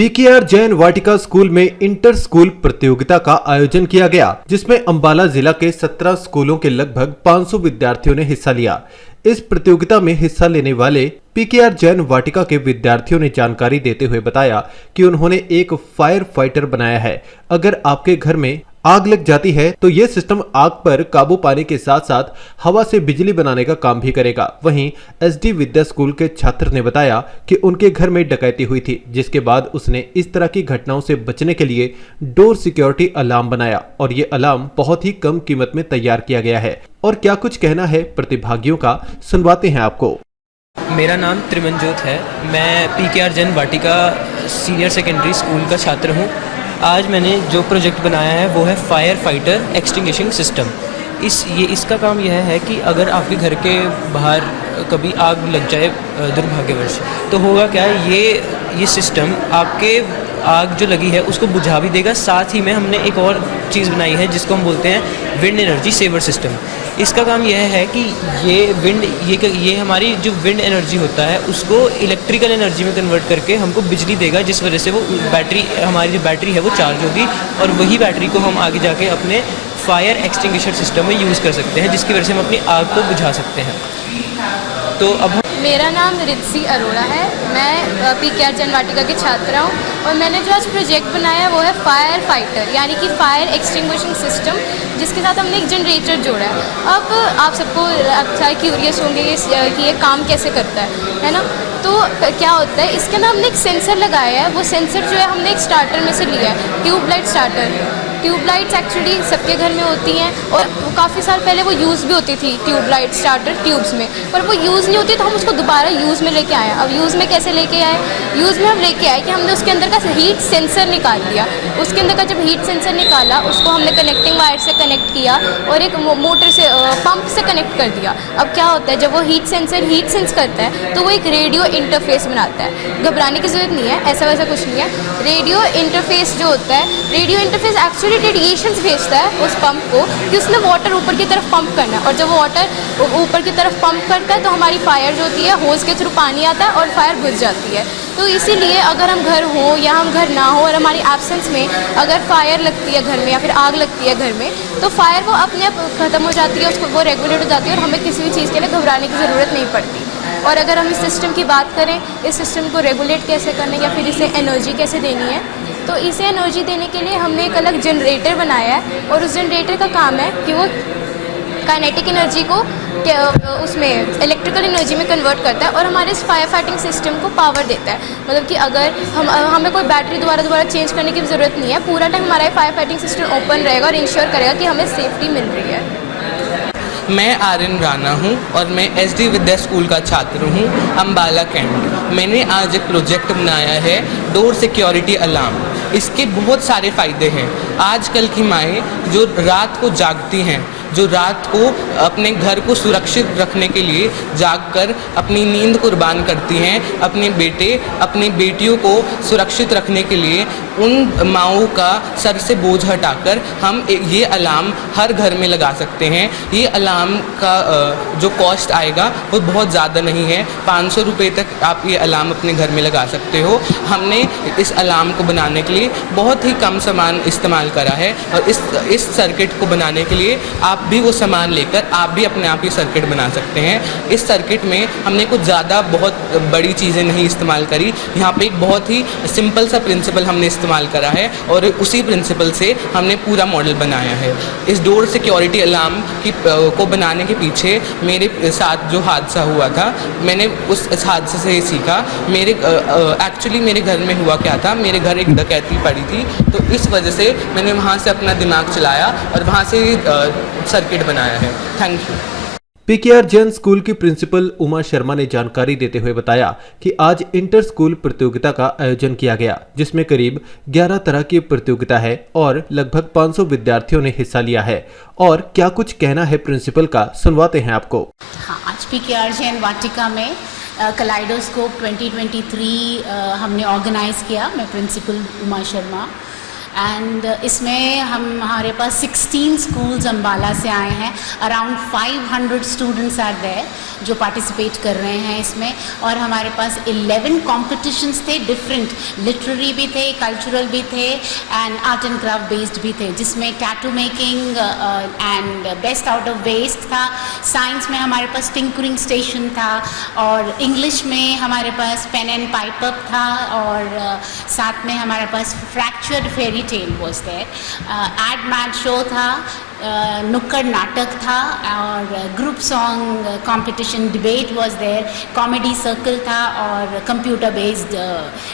PKR Jain वाटिका school में inter school प्रतियोगिता का आयोजन किया गया, जिसमें अंबाला जिला के 17 स्कूलों के लगभग 500 विद्यार्थियों ने हिस्सा लिया। इस प्रतियोगिता में हिस्सा लेने वाले पीकेआर जैन वाटिका के विद्यार्थियों ने जानकारी देते हुए बताया कि उन्होंने एक फायर फाइटर बनाया है। अगर आपके घर में आग लग जाती है तो ये सिस्टम आग पर काबू पाने के साथ साथ हवा से बिजली बनाने का काम भी करेगा। वहीं एसडी विद्या स्कूल के छात्र ने बताया कि उनके घर में डकैती हुई थी, जिसके बाद उसने इस तरह की घटनाओं से बचने के लिए डोर सिक्योरिटी अलार्म बनाया और ये अलार्म बहुत ही कम कीमत में तैयार किया गया है। और क्या कुछ कहना है प्रतिभागियों का, सुनवाते हैं आपको। मेरा नाम त्रिमनजोत है। मैं पीकेआर जैन वाटिका सीनियर सेकेंडरी स्कूल का छात्र हूँ। आज मैंने जो प्रोजेक्ट बनाया है वो है फायर फाइटर एक्सटिंग्विशिंग सिस्टम। इसका काम यह है कि अगर आपके घर के बाहर कभी आग लग जाए दुर्भाग्यवश, तो होगा क्या, ये सिस्टम आपके आग जो लगी है उसको बुझा भी देगा। साथ ही में हमने एक और चीज़ बनाई है जिसको हम बोलते हैं विंड एनर्जी सेवर सिस्टम। इसका काम यह है कि ये हमारी जो विंड एनर्जी होता है उसको इलेक्ट्रिकल एनर्जी में कन्वर्ट करके हमको बिजली देगा, जिस वजह से वो हमारी जो बैटरी है वो चार्ज होगी और वही बैटरी को हम आगे जाके अपने फायर एक्सटिंग्विशर सिस्टम में यूज़ कर सकते हैं, जिसकी वजह से हम अपनी आग को बुझा सकते हैं। तो अब मेरा नाम रित्सी अरोड़ा है। मैं पीकेआर जैन वाटिका की छात्रा हूँ और मैंने जो आज प्रोजेक्ट बनाया वो है फायर फाइटर यानी कि फायर एक्सटिंग्विशिंग सिस्टम, जिसके साथ हमने एक जनरेटर जोड़ा है। अब आप सबको शायद क्यूरियस होंगे कि ये काम कैसे करता है ना। तो क्या होता है, इसके अंदर हमने एक सेंसर लगाया है। वो सेंसर जो है हमने एक स्टार्टर में से लिया है, ट्यूबलाइट स्टार्टर। ट्यूबलाइट्स एक्चुअली सबके घर में होती हैं और काफ़ी साल पहले वो यूज़ भी होती थी ट्यूबलाइट स्टार्टर ट्यूब्स में, पर वो यूज़ नहीं होती, तो हम उसको दोबारा यूज़ में लेके आए। अब यूज़ में कैसे लेके आए, यूज़ में हम लेके आए कि हमने उसके अंदर का हीट सेंसर निकाल लिया। उसके अंदर का जब हीट सेंसर निकाला उसको हमने कनेक्टिंग वायर से कनेक्ट किया और एक मोटर से पंप से कनेक्ट कर दिया। अब क्या होता है, जब वो हीट सेंसर हीट सेंस करता है तो वो एक रेडियो इंटरफेस बनाता है। घबराने की ज़रूरत नहीं है, ऐसा वैसा कुछ नहीं है। रेडियो इंटरफेस जो होता है, रेडियो इंटरफेस एक्चुअली रेडिएशंस भेजता है उस पंप को कि उसने वाटर ऊपर की तरफ पंप करना है, और जब वो वाटर ऊपर की तरफ पंप करता है तो हमारी फायर जो होती है होज के थ्रू पानी आता है और फायर बुझ जाती है। तो इसीलिए अगर हम घर हो या हम घर ना हो और हमारी एब्सेंस में अगर फायर लगती है घर में या फिर आग लगती है घर में, तो फायर वो अपने आप ख़त्म हो जाती है, उसको वो रेगुलेट हो जाती है और हमें किसी भी चीज़ के लिए घबराने की ज़रूरत नहीं पड़ती। और अगर हम इस सिस्टम की बात करें, इस सिस्टम को रेगुलेट कैसे करना है या फिर इसे एनर्जी कैसे देनी है, तो इसे एनर्जी देने के लिए हमने एक अलग जनरेटर बनाया है और उस जनरेटर का काम है कि वो काइनेटिक एनर्जी को उसमें इलेक्ट्रिकल एनर्जी में कन्वर्ट करता है और हमारे इस फायर फाइटिंग सिस्टम को पावर देता है। मतलब कि अगर हमें कोई बैटरी दोबारा चेंज करने की ज़रूरत नहीं है, पूरा टाइम हमारा फायर फाइटिंग सिस्टम ओपन रहेगा और इंश्योर करेगा कि हमें सेफ्टी मिल रही है। मैं आर्यन राणा हूँ और मैं एसडी विद्या स्कूल का छात्र हूँ, अंबाला कैंट। मैंने आज एक प्रोजेक्ट बनाया है डोर सिक्योरिटी अलार्म। इसके बहुत सारे फ़ायदे हैं। आजकल की माएँ जो रात को जागती हैं, जो रात को अपने घर को सुरक्षित रखने के लिए जागकर अपनी नींद कुर्बान करती हैं, अपने बेटे अपनी बेटियों को सुरक्षित रखने के लिए, उन माओं का सर से बोझ हटाकर हम ये अलार्म हर घर में लगा सकते हैं। ये अलार्म का जो कॉस्ट आएगा वो बहुत ज़्यादा नहीं है, 500 रुपये तक आप ये अलार्म अपने घर में लगा सकते हो। हमने इस अलार्म को बनाने के लिए बहुत ही कम सामान इस्तेमाल करा है और इस सर्किट को बनाने के लिए आप भी वो सामान लेकर आप भी अपने आप ही सर्किट बना सकते हैं। इस सर्किट में हमने कुछ ज़्यादा बहुत बड़ी चीज़ें नहीं इस्तेमाल करी। यहाँ पे एक बहुत ही सिंपल सा प्रिंसिपल हमने इस्तेमाल करा है और उसी प्रिंसिपल से हमने पूरा मॉडल बनाया है। इस डोर सिक्योरिटी अलार्म को बनाने के पीछे मेरे साथ जो हादसा हुआ था, मैंने उस हादसे से ही सीखा। एक्चुअली मेरे घर में हुआ क्या था, मेरे घर एक डकैती पड़ी थी, तो इस वजह से मैंने वहाँ से अपना दिमाग चलाया और वहाँ से सर्किट बनाया है। Thank you. PKR Jain school की प्रिंसिपल उमा शर्मा ने जानकारी देते हुए बताया कि आज इंटर स्कूल प्रतियोगिता का आयोजन किया गया, जिसमें करीब 11 तरह की प्रतियोगिता है और लगभग 500 विद्यार्थियों ने हिस्सा लिया है। और क्या कुछ कहना है प्रिंसिपल का, सुनवाते हैं आपको। हाँ, आज पीकेआर जैन वाटिका में कलाइडोस्कोप 2023 हमने ऑर्गेनाइज़ किया। मैं प्रिंसिपल उमा शर्मा। एंड इसमें हमारे पास 16 स्कूल्स अम्बाला से आए हैं। अराउंड 500 स्टूडेंट्स आर देयर जो पार्टिसिपेट कर रहे हैं इसमें। और हमारे पास 11 कॉम्पिटिशन्स थे, डिफरेंट लिटरेरी भी थे, कल्चरल भी थे and art and craft based भी थे, जिसमें tattoo making and best out of waste था। साइंस में हमारे पास टिंकरिंग स्टेशन था, और इंग्लिश में हमारे पास पेन एंड पाइप अप था, और साथ में हमारे पास fractured fairy tale was there. Ad mad show था, नुक्कड़ नाटक था, और group song competition, debate was there, comedy circle था, और कंप्यूटर बेस्ड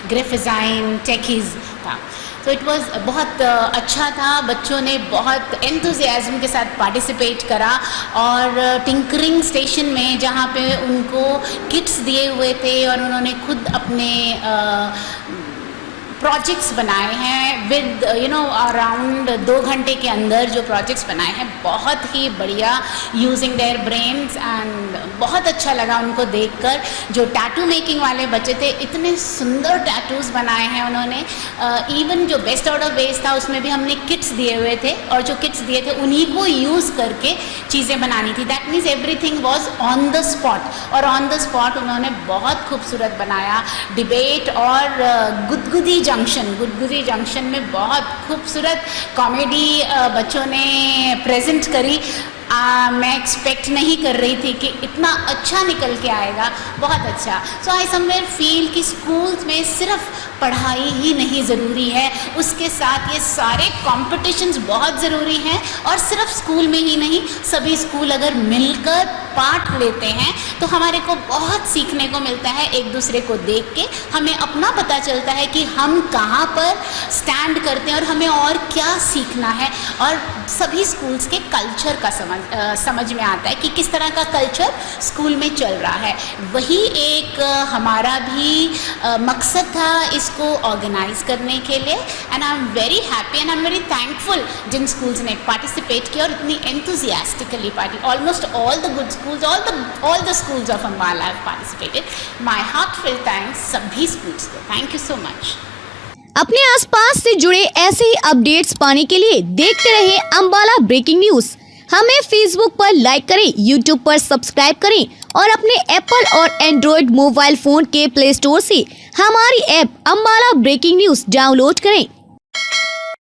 ग्राफिक्स टेकीज था। तो इट वाज बहुत अच्छा था। बच्चों ने बहुत एंथुजियाज्म के साथ पार्टिसिपेट करा, और टिंकरिंग स्टेशन में जहाँ पे उनको किट्स दिए हुए थे और उन्होंने खुद अपने प्रोजेक्ट्स बनाए हैं विद अराउंड 2 घंटे के अंदर जो प्रोजेक्ट्स बनाए हैं, बहुत ही बढ़िया, यूजिंग देयर ब्रेन्स, एंड बहुत अच्छा लगा उनको देखकर। जो टैटू मेकिंग वाले बच्चे थे, इतने सुंदर टैटूज बनाए हैं उन्होंने। इवन जो बेस्ट आउट ऑफ वेस्ट था उसमें भी हमने किट्स दिए हुए थे, और जो किट्स दिए थे उन्हीं को यूज़ करके चीज़ें बनानी थी। That means everything was on the spot, और ऑन द स्पॉट उन्होंने बहुत खूबसूरत बनाया। डिबेट और गुदगुदी जंक्शन में बहुत खूबसूरत कॉमेडी बच्चों ने प्रेजेंट करी। मैं एक्सपेक्ट नहीं कर रही थी कि इतना अच्छा निकल के आएगा, बहुत अच्छा। सो आई समवेयर फील कि स्कूल्स में सिर्फ पढ़ाई ही नहीं ज़रूरी है, उसके साथ ये सारे कॉम्पिटिशन्स बहुत ज़रूरी हैं। और सिर्फ स्कूल में ही नहीं, सभी स्कूल अगर मिलकर पार्ट लेते हैं तो हमारे को बहुत सीखने को मिलता है। एक दूसरे को देख के हमें अपना पता चलता है कि हम कहाँ पर स्टैंड करते हैं और हमें और क्या सीखना है, और सभी स्कूल्स के कल्चर का समझ में आता है कि किस तरह का कल्चर स्कूल में चल रहा है। वही एक हमारा भी मकसद था इसको ऑर्गेनाइज करने के लिए। And I am very happy and I am very thankful जिन स्कूल्स ने पार्टिसिपेट किया और इतनी enthusiastically almost all the good schools, all the schools of Ambala have participated. My heartfelt thanks सभी स्कूल्स को। Thank you so much. अपने आसपास से जुड़े ऐसे ही अपडेट्स पाने के लिए देखते रहिए अम्बाला ब्रेकिंग न्यूज। हमें फेसबुक पर लाइक करें, यूट्यूब पर सब्सक्राइब करें, और अपने एप्पल और एंड्रॉयड मोबाइल फोन के प्ले स्टोर से हमारी app Ambala breaking news download करें।